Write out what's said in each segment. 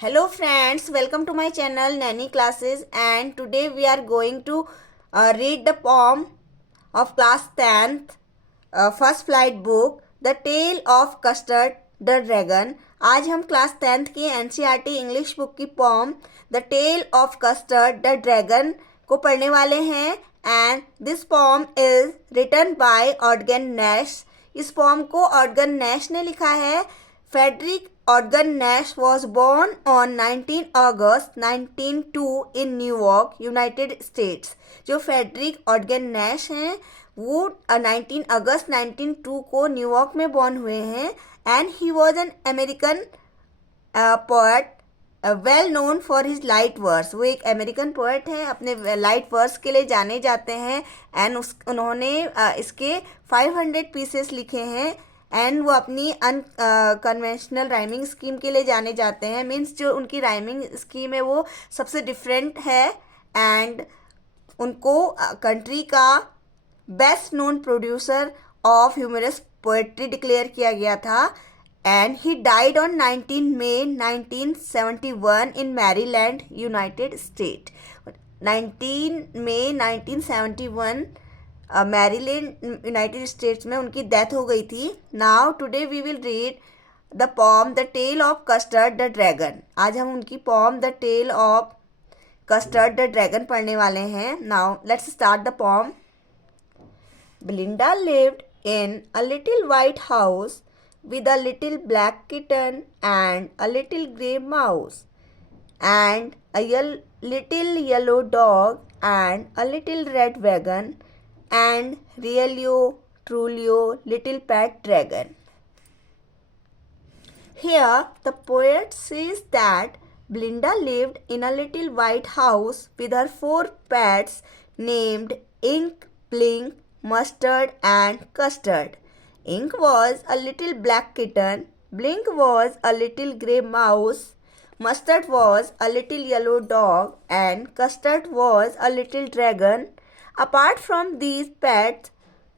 Hello friends, welcome to my channel Nanny Classes, and today we are going to read the poem of class 10th first flight book The Tale of Custard the Dragon। आज हम class 10th की NCERT English book की poem the tale of Custard the dragon को पढ़ने वाले हैं। And this poem is written by ऑडगन Nash. इस पोम को ऑडगन नैश ने लिखा है। Frederick Ogden Nash was born on 19 August 1902 in Newark, United States। जो फेडरिक ऑडगन नैश हैं वो 19 अगस्त 1902 को न्यूयॉर्क में बॉर्न हुए हैं। And he was an American poet well known for his light verse. वो एक अमेरिकन पोएट हैं, अपने लाइट वर्स के लिए जाने जाते हैं। एंड उन्होंने इसके 500 पीसेस लिखे हैं। एंड वो अपनी अनकन्वेंशनल राइमिंग स्कीम के लिए जाने जाते हैं। मीन्स जो उनकी राइमिंग स्कीम है वो सबसे डिफरेंट है। एंड उनको कंट्री का best known producer of humorous poetry declared किया गया था। And he died on 19 May 1971 in Maryland, United State. 19 May 1971 Maryland, United States में उनकी डेथ हो गई थी। Now today we will read the poem the tale of Custard the dragon. आज हम उनकी poem the tale of Custard the dragon पढ़ने वाले हैं। Now let's start the poem. Belinda lived in a little white house with a little black kitten and a little grey mouse and a little yellow dog and a little red wagon and Realio, Trulio, little pet dragon. Here the poet says that Belinda lived in a little white house with her 4 pets named Ink, Blink, Mustard and Custard. Ink was a little black kitten, Blink was a little grey mouse, Mustard was a little yellow dog and Custard was a little dragon. Apart from these pets,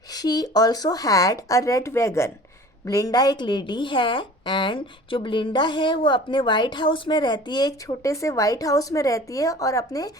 she also had a red wagon. ब्लिंडा एक lady है। And जो Belinda है वो अपने white house में रहती है, एक छोटे से वाइट हाउस में रहती है और अपने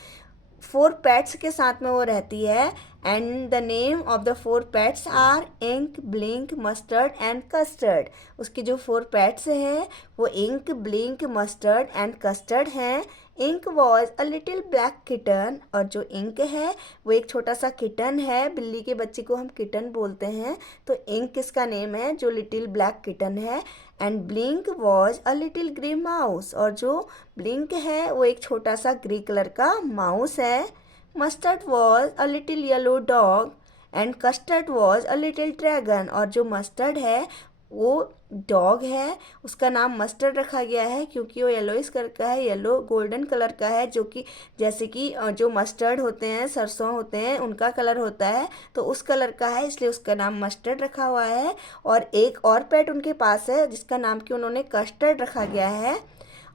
4 पेट्स के साथ में वो रहती है। And the name of the 4 pets are Ink, Blink, Mustard and Custard. उसके जो 4 पेट्स हैं वो Ink, Blink, Mustard and Custard हैं। Ink was a little black kitten, और जो इंक है वो एक छोटा सा किटन है। बिल्ली के बच्चे को हम किटन बोलते हैं, तो इंक इसका नेम है जो लिटिल ब्लैक किटन है। And blink was a little grey mouse, और जो ब्लिंक है वो एक छोटा सा ग्रे कलर का माउस है। Mustard was a little yellow dog and custard was a little dragon, और जो मस्टर्ड है वो डॉग है, उसका नाम मस्टर्ड रखा गया है क्योंकि वो येलोइश कलर का है, येलो गोल्डन कलर का है, जो कि जैसे कि जो मस्टर्ड होते हैं, सरसों होते हैं, उनका कलर होता है, तो उस कलर का है, इसलिए उसका नाम मस्टर्ड रखा हुआ है। और एक और पेट उनके पास है जिसका नाम कि उन्होंने कस्टर्ड रखा गया है,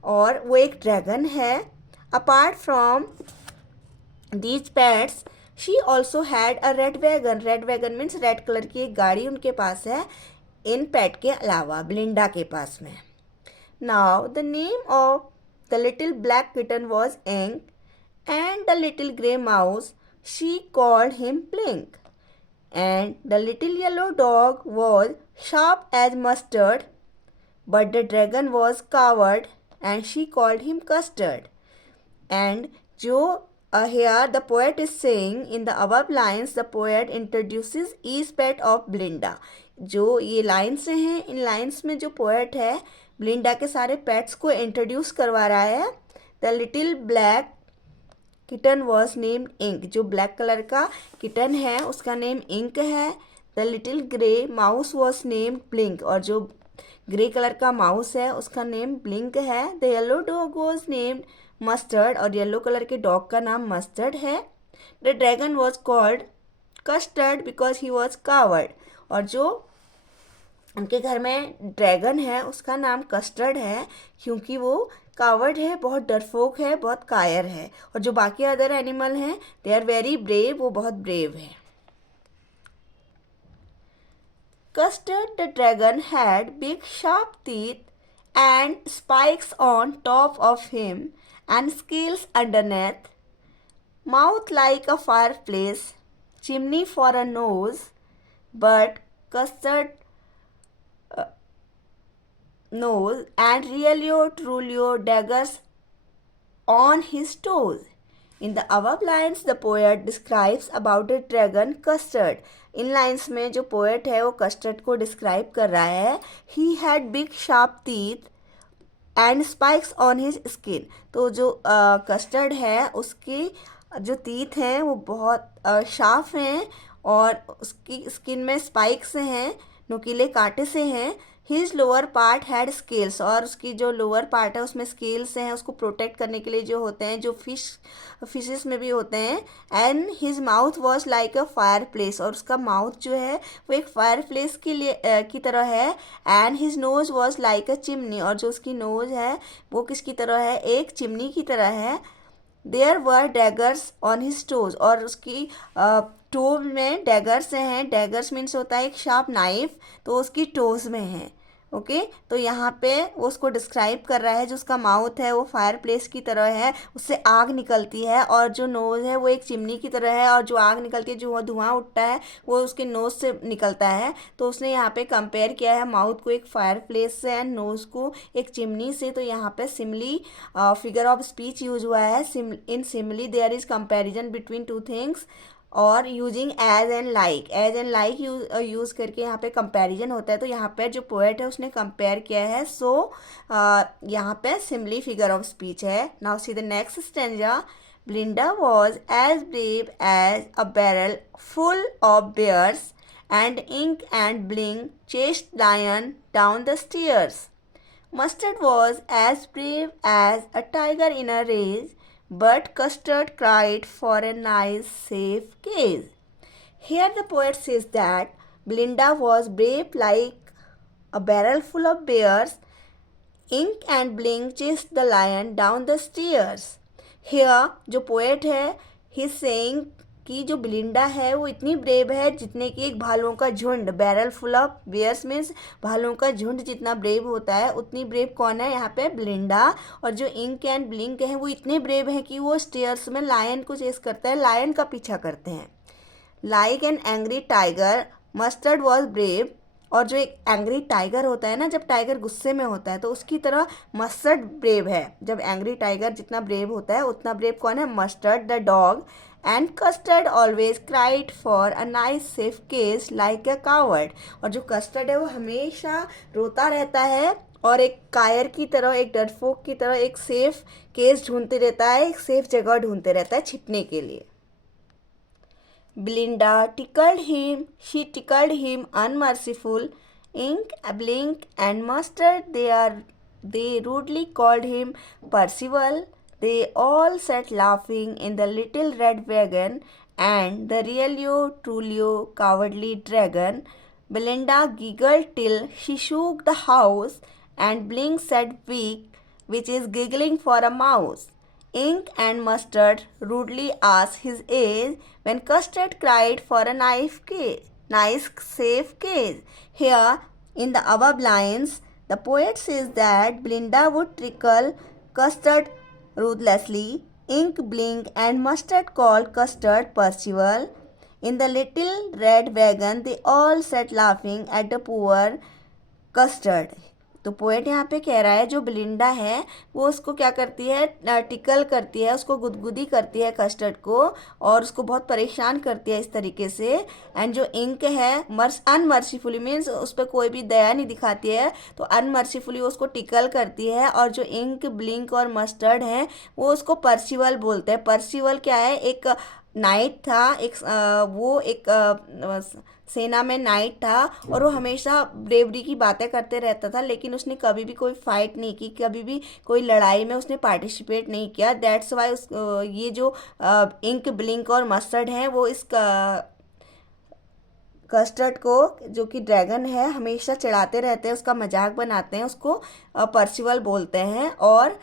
और वो एक ड्रैगन है। Apart from these pets she also had a red wagon. Red wagon means red colour की एक गाड़ी उनके पास है, इन पेट के अलावा ब्लिंडा के पास में। Now the name of the little black kitten was Ink and the little grey mouse she called him Blink and the little yellow dog was sharp as Mustard but the dragon was coward and she called him Custard. And जो here the poet is saying in the above lines the poet introduces each pet of Belinda। जो ये lines हैं, इन lines में जो poet है ब्लिंडा के सारे pets को इंट्रोड्यूस करवा रहा है। The little black kitten was named Ink, जो ब्लैक कलर का किटन है उसका नेम इंक है। The little grey mouse was named Blink, और जो ग्रे कलर का माउस है उसका नेम ब्लिंक है। The yellow dog was named Mustard, और येलो कलर के डॉग का नाम मस्टर्ड है। The dragon was called Custard because he was coward, और जो उनके घर में ड्रैगन है उसका नाम कस्टर्ड है क्योंकि वो कावर्ड है, बहुत डरपोक है, बहुत कायर है। और जो बाकी अदर एनिमल हैं दे आर वेरी ब्रेव, वो बहुत ब्रेव है। Custard the dragon had big sharp teeth and spikes on top of him and scales underneath, mouth like a fireplace, chimney for a nose, but custard nose, and Realio Trulio daggers on his toes. In the above lines, the poet describes about the dragon custard. In lines में जो poet है वो custard को describe कर रहा है. He had big sharp teeth and spikes on his skin. तो जो कस्टर्ड है उसकी जो टीथ हैं वो बहुत शार्प हैं और उसकी स्किन में स्पाइक्स हैं, नुकीले कांटे से हैं. His lower part had scales, और उसकी जो लोअर पार्ट है उसमें स्केल्स हैं, उसको प्रोटेक्ट करने के लिए जो होते हैं, जो फिशेस में भी होते हैं. And his mouth was like a fire place, और उसका माउथ जो है वो एक फायर प्लेस के लिए की तरह है. And his nose was like a chimney, और जो उसकी नोज है वो किसकी तरह है, एक चिमनी की तरह है. There were daggers on his toes, और उसकी टो में डैगर्स हैं. डैगर्स मीन्स होता है एक शार्प नाइफ, तो उसकी टोज में है. ओके तो यहाँ पे वो उसको डिस्क्राइब कर रहा है. जो उसका माउथ है वो फायर प्लेस की तरह है, उससे आग निकलती है, और जो नोज़ है वो एक चिमनी की तरह है, और जो आग निकलती है, जो धुआं उठता है वो उसके नोज़ से निकलता है. तो उसने यहाँ पे कंपेयर किया है माउथ को एक फायर प्लेस से एंड नोज़ को एक चिमनी से. तो यहाँ पे simile figure of speech use हुआ है. In simile there is comparison between two things, और using as and like. As and like use करके यहाँ पे कंपैरिजन होता है. तो यहाँ पे जो पोएट है उसने कंपेयर किया है. सो यहाँ पे सिमली फिगर ऑफ स्पीच है. Now see the next stanza. Belinda was as brave as a barrel full of bears and ink and bling chased lion down the stairs. Mustard was as brave as a tiger in a rage, but Custard cried for a nice safe cage. Here the poet says that Belinda was brave like a barrel full of bears. Ink and bling chased the lion down the stairs. Here जो poet है he is saying कि जो बिलिंडा है वो इतनी brave है जितने कि एक भालुओं का झुंड. Barrel full of bears means भालुओं का झुंड जितना ब्रेव होता है उतनी ब्रेव कौन है यहाँ पे, बिलिंडा. और जो इंक एंड ब्लिंक हैं वो इतने ब्रेव हैं कि वो स्टेयर्स में लायन को चेस करता है, लायन का पीछा करते हैं. Like an angry tiger mustard was brave. और जो एक एंग्री टाइगर होता है ना, जब टाइगर गुस्से में होता है तो उसकी तरह मस्टर्ड ब्रेव है. जब एंग्री टाइगर जितना ब्रेव होता है उतना ब्रेव कौन है, mustard the dog. And custard always cried for a nice safe case like a coward. और जो कस्टर्ड है वो हमेशा रोता रहता है और एक कायर की तरह, एक डरपोक की तरह एक सेफ केस ढूंढते रहता है, एक सेफ जगह ढूंढते रहता है छिपने के लिए. Belinda she tickled him unmerciful. Ink, Blink, and Mustard, they rudely called him Percival. They all sat laughing in the little red wagon, and the Realio Trulio cowardly dragon. Belinda giggled till she shook the house, and Blink said weak, which is giggling for a mouse. Ink and Mustard rudely asked his age, when Custard cried for a nice safe case. Here, in the above lines, the poet says that Belinda would tickle Custard ruthlessly. Ink, Blink, and Mustard called Custard Percival. In the little red wagon, they all sat laughing at the poor Custard. तो poet यहाँ पे कह रहा है जो बिलिंडा है वो उसको क्या करती है, टिकल करती है, उसको गुदगुदी करती है कस्टर्ड को, और उसको बहुत परेशान करती है इस तरीके से. एंड जो इंक है अनमर्सीफुली मीन्स उस पर कोई भी दया नहीं दिखाती है, तो अनमर्सीफुली उसको टिकल करती है. और जो इंक, ब्लिंक और मस्टर्ड है वो उसको पर्सिवल बोलते हैं. पर्सिवल क्या है, एक नाइट था, वो एक सेना में नाइट था, और वो हमेशा ब्रेवरी की बातें करते रहता था, लेकिन उसने कभी भी कोई फाइट नहीं की, कभी भी कोई लड़ाई में उसने पार्टिसिपेट नहीं किया. दैट्स वाई ये जो इंक, ब्लिंक और मस्टर्ड हैं वो इस कस्टर्ड को, जो कि ड्रैगन है, हमेशा चिढ़ाते रहते हैं, उसका मजाक बनाते हैं, उसको पर्सिवल बोलते हैं. और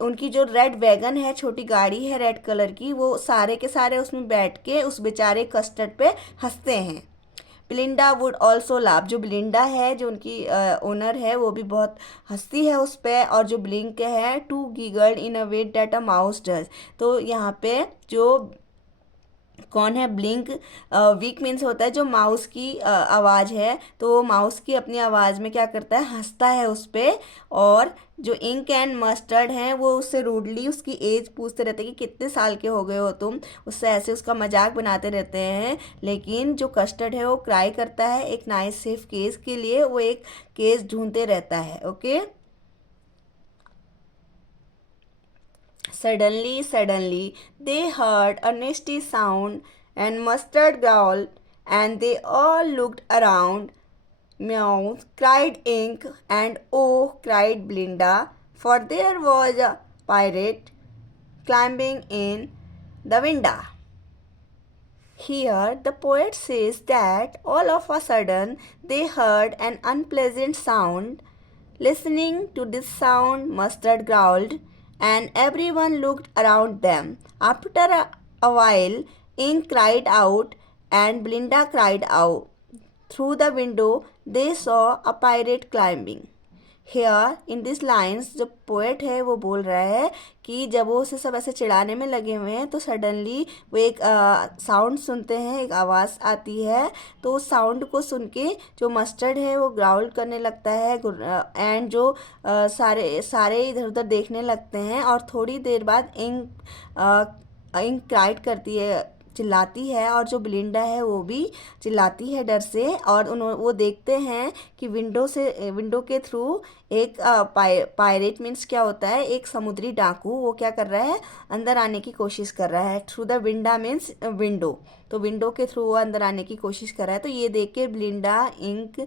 उनकी जो रेड वैगन है, छोटी गाड़ी है रेड कलर की, वो सारे के सारे उसमें बैठ के उस बेचारे कस्टर्ड पे हंसते हैं. ब्लिंडा वुड ऑल्सो लाफ, जो ब्लिंडा है जो उनकी ओनर है वो भी बहुत हंसती है उस पर, और जो ब्लिंक है too giggled in a way that a mouse does. तो यहाँ पे जो कौन है ब्लिंक, वीक मीन्स होता है जो माउस की आवाज़ है, तो वो माउस की अपनी आवाज़ में क्या करता है, हंसता है उस पे। और जो इंक एंड मस्टर्ड हैं वो उससे रूडली उसकी एज पूछते रहते हैं कि कितने साल के हो गए हो तुम, उससे ऐसे उसका मजाक बनाते रहते हैं। लेकिन जो कस्टर्ड है वो क्राई करता है एक नाइस सेफ केस के लिए, वो एक केस ढूंढते रहता है। Okay. Suddenly, they heard a nasty sound and mustard growled, and they all looked around. Meow, cried Ink, and oh, cried Blinda, for there was a pirate climbing in the window. Here, the poet says that all of a sudden they heard an unpleasant sound. Listening to this sound, Mustard growled, and everyone looked around them. After a while, Ink cried out, and Blinda cried out. Through the window, they saw a pirate climbing. Here in this lines जो poet है वो बोल रहा है कि जब वो उसे सब ऐसे चिढ़ाने में लगे हुए हैं तो सडनली वो एक साउंड सुनते हैं, एक आवाज़ आती है। तो उस साउंड को सुन के जो मस्टर्ड है वो ग्राउल करने लगता है, एंड जो सारे सारे इधर उधर देखने लगते हैं। और थोड़ी देर बाद इंक क्राइट करती है, चिल्लाती है, और जो ब्लिंडा है वो भी चिल्लाती है डर से। और वो देखते हैं कि विंडो के थ्रू एक पायरेट मीन्स क्या होता है, एक समुद्री डाकू, वो क्या कर रहा है, अंदर आने की कोशिश कर रहा है। थ्रू द विंडा मीन्स विंडो, तो विंडो के थ्रू वो अंदर आने की कोशिश कर रहा है। तो ये देख के ब्लिंडा, इंक,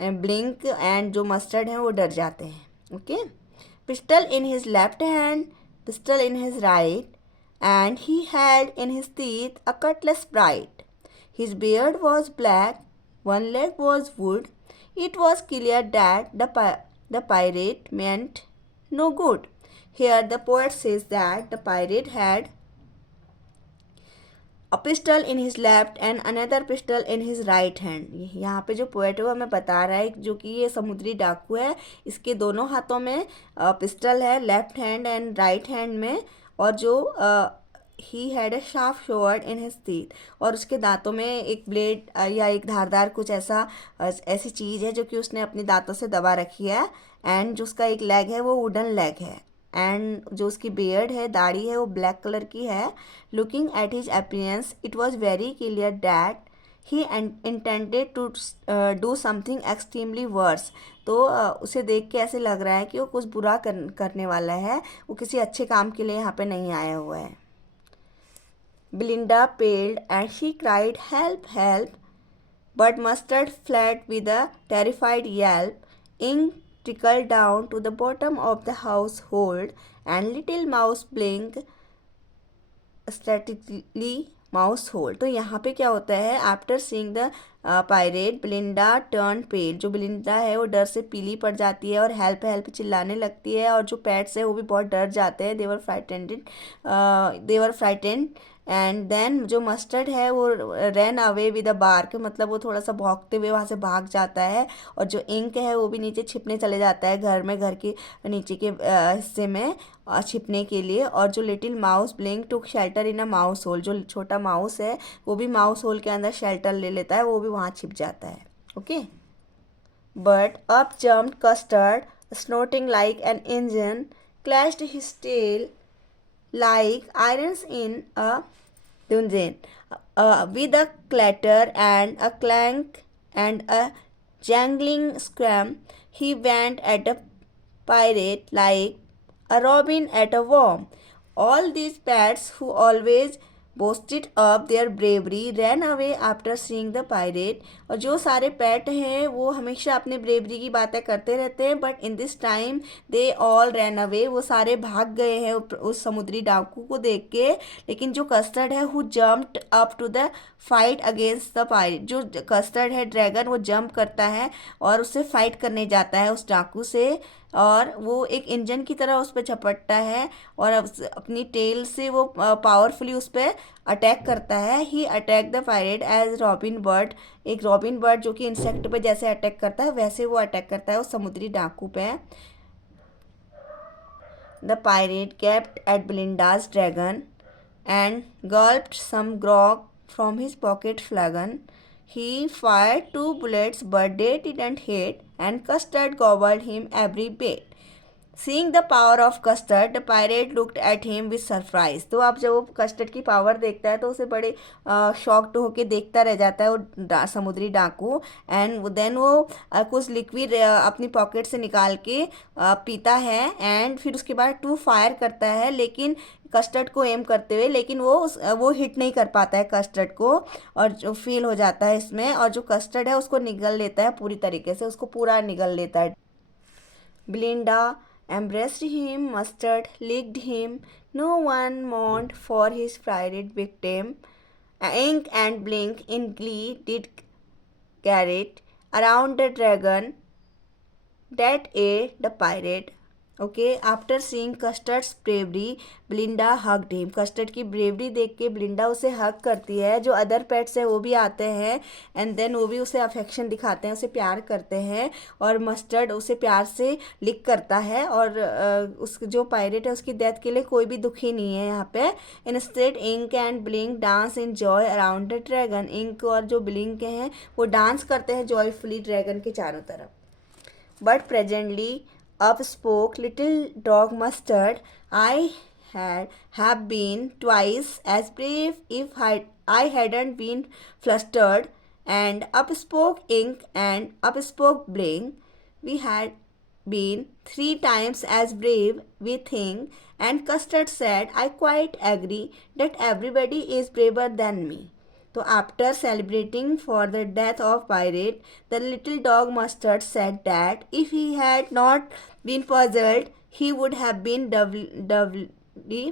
ब्लिंक एंड जो मस्टर्ड हैं वो डर जाते हैं। Okay. Pistol in his left hand, pistol in his right, and he had in his teeth a cutlass bright. His beard was black, one leg was wood. It was clear that the pirate meant no good. Here the poet says that the pirate had a pistol in his left and another pistol in his right hand. यहाँ पे जो poet है वो हमें बता रहा है जो कि ये समुद्री डाकू है, इसके दोनों हाथों में पिस्टल है, left hand and right hand में। और जो he had a sharp sword in his teeth, और उसके दांतों में एक ब्लेड या एक धारदार कुछ ऐसी चीज़ है जो कि उसने अपने दांतों से दबा रखी है। एंड जो उसका एक लेग है वो वुडन लेग है, एंड जो उसकी बियर्ड है, दाढ़ी है, वो ब्लैक कलर की है। Looking at his appearance it was very clear that he intended to do something extremely worse. तो उसे देख के ऐसे लग रहा है कि वो कुछ बुरा करने वाला है, वो किसी अच्छे काम के लिए यहाँ पे नहीं आया हुआ है। Belinda paled and she cried, "Help, help!" But Mustard fled with a terrified yelp. Ink trickled down to the bottom of the household, and Little Mouse blinked strategically mouse hole. तो यहाँ पे क्या होता है, after seeing the pirate Belinda turn pale, जो Belinda है वो डर से पीली पड़ जाती है और हेल्प हेल्प चिल्लाने लगती है। और जो पेट्स है वो भी बहुत डर जाते हैं, देवर फ्राइटेंड एंड देन जो मस्टर्ड है वो run away with a bark, मतलब वो थोड़ा सा भौंकते हुए वहाँ से भाग जाता है। और जो इंक है वो भी नीचे छिपने चले जाता है घर के नीचे के हिस्से में छिपने के लिए। और जो little mouse Blink took shelter in a mouse hole, जो छोटा माउस है वो भी माउस होल के अंदर शेल्टर ले लेता है, वो भी वहाँ छिप जाता है। Okay. But up jumped Custard snorting like an engine, clashed his tail like irons in a dungeon, with a clatter and a clank and a jangling scream. He went at a pirate like a robin at a worm. All these pets who always boasted of their bravery ran away after seeing the pirate. और जो सारे पेट हैं वो हमेशा अपने bravery की बातें करते रहते हैं, but in this time they all ran away, वो सारे भाग गए हैं उस समुद्री डाकू को देख के। लेकिन जो कस्टर्ड है who jumped up to the fight against the pirate, जो कस्टर्ड है ड्रैगन, वो जंप करता है और उससे फाइट करने जाता है उस डाकू से। और वो एक इंजन की तरह उस पर झपटता है और अपनी टेल से वो पावरफुली उस पर अटैक करता है। He attack the pirate as robin bird, एक रॉबिन बर्ड जो कि इंसेक्ट पे जैसे अटैक करता है वैसे वो अटैक करता है उस समुद्री डाकू पे। The pirate kept at Belinda's dragon and gulped some grog from his pocket flagon. He fired 2 bullets, but they didn't hit, and Custard gobbled him every bit. Seeing the power of Custard, the pirate looked at him with surprise. तो अब जब वो custard की power देखता है तो उसे बड़े शॉक्ड होके देखता रह जाता है वो समुद्री डाकू। एंड देन वो कुछ लिक्विड अपनी पॉकेट से निकाल के पीता है एंड फिर उसके बाद 2 फायर करता है लेकिन कस्टर्ड को एम करते हुए, लेकिन वो हिट नहीं कर पाता है कस्टर्ड को और जो फेल हो जाता है इसमें, और जो कस्टर्ड है उसको निगल लेता है पूरी तरीके से, उसको पूरा निगल लेता है। Belinda embraced him, Mustard licked him. No one mourned for his frightened victim. Ink and Blink in glee did Garrett around the dragon that ate the pirate. Okay, after seeing Custard's bravery Belinda hugged him. Custard की bravery देख के ब्लिंडा उसे हग करती है। जो other pets है वो भी आते हैं एंड देन वो भी उसे अफेक्शन दिखाते हैं, उसे प्यार करते हैं और मस्टर्ड उसे प्यार से लिक करता है। और उस जो पायरेट है उसकी डेथ के लिए कोई भी दुखी नहीं है यहाँ पे। Instead Ink and Blink dance in joy around the dragon. Ink और जो ब्लिंक हैं वो डांस करते हैं जॉयफुली ड्रैगन के चारों तरफ। But presently up spoke little dog Mustard. Have been twice as brave if I hadn't been flustered. And up spoke Ink and up spoke Blink. We had been 3 times as brave, we think. And Custard said, I quite agree that everybody is braver than me. So after celebrating for the death of pirate, the little dog Mustard said that if he had not been puzzled, he would have been doubly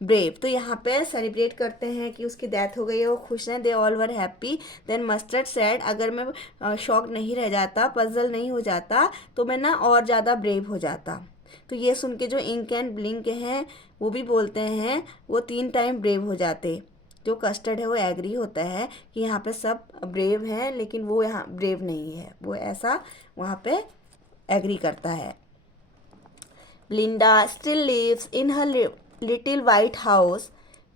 brave. तो यहाँ पे celebrate करते हैं कि उसकी death हो गई है, वो खुश हैं। They all were happy. Then Mustard sad, अगर मैं शॉक नहीं रह जाता, पजल नहीं हो जाता तो मैं ना और ज़्यादा ब्रेव हो जाता। तो ये सुन के जो इंक एंड ब्लिंक हैं वो भी बोलते हैं वो 3 टाइम ब्रेव हो जाते। जो कस्टर्ड है वो एग्री होता है कि यहाँ पे सब ब्रेव हैं लेकिन वो यहाँ ब्रेव नहीं है, वो ऐसा वहाँ पे एग्री करता है। Belinda still lives in her little white house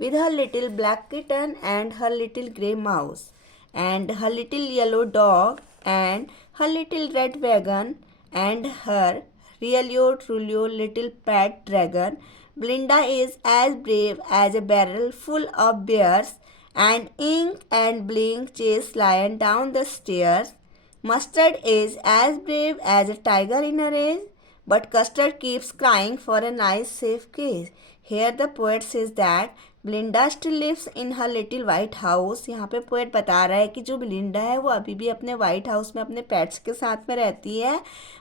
with her little black kitten and her little grey mouse and her little yellow dog and her little red wagon and her really truly little pet dragon. Belinda is as brave as a barrel full of bears, and Ink and Blink chase Lion down the stairs. Mustard is as brave as a tiger in a race, but Custard keeps crying for a nice safe case. Here the poet says that Belinda still lives in her little white house. यहाँ पे poet बता रहा है कि जो बिलिंडा है वो अभी भी अपने वाइट हाउस में अपने पेट्स के साथ में रहती है।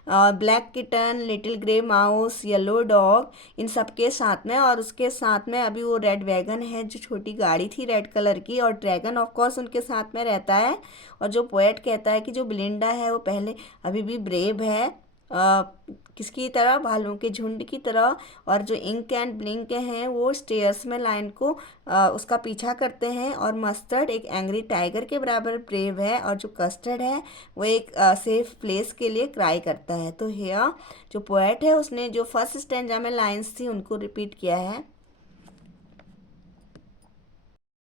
Black kitten, little grey mouse, yellow dog, इन सब के साथ में, और उसके साथ में अभी वो रेड वैगन है जो छोटी गाड़ी थी रेड कलर की, और ड्रैगन ऑफ कोर्स उनके साथ में रहता है। और जो पोएट कहता है कि जो बिलिंडा है वो पहले अभी भी ब्रेव है, किसकी तरह, भालुओं के झुंड की तरह। और जो इंक एंड ब्लिंक हैं वो स्टेयर्स में लाइन को उसका पीछा करते हैं। और मस्टर्ड एक एंग्री टाइगर के बराबर ब्रेव है, और जो कस्टर्ड है वो एक सेफ प्लेस के लिए क्राई करता है। तो हियर जो पोएट है उसने जो फर्स्ट स्टैंजा में लाइंस थी उनको रिपीट किया है।